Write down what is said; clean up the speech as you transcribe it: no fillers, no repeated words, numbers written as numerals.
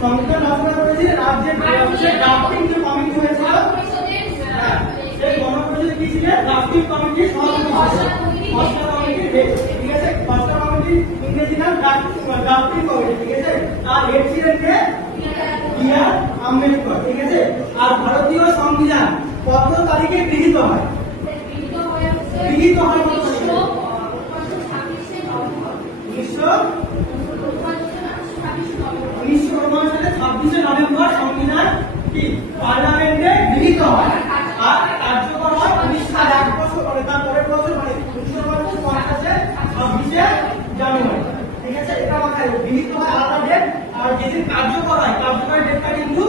সংবিধান রচনা করেছিলেন আর যে ড্রাফটিং যে কমিটি হয়েছিল সেই গণপরিষদে কি ছিলেন? ড্রাফটিং কমিটির সভাপতি ছিলেন। খসড়া কমিটির হেড, ঠিক আছে? খসড়া কমিটির ইংরেজি নাম ড্রাফটিং কমিটি, ঠিক আছে? আর হেড ছিলেন কে? বি.আর. আম্বেদকর, ঠিক আছে? আর ভারতীয় সংবিধান কত তারিখে গৃহীত হয়? গৃহীত হয় কত তারিখে? 1949 সালে 26শে নভেম্বর সংবিধান কি পার্লামেন্টে গৃহীত হয় আর কার্যকর হয় 1901 বছর পরে, তার পরের বছর মানে 1950 26শে জানুয়ারি, ঠিক আছে? এটা মাথায় গৃহীত হয় আলাদা ডেট, আর যেদিন কার্যকর হয় কার্যকর ডেটটা কিন্তু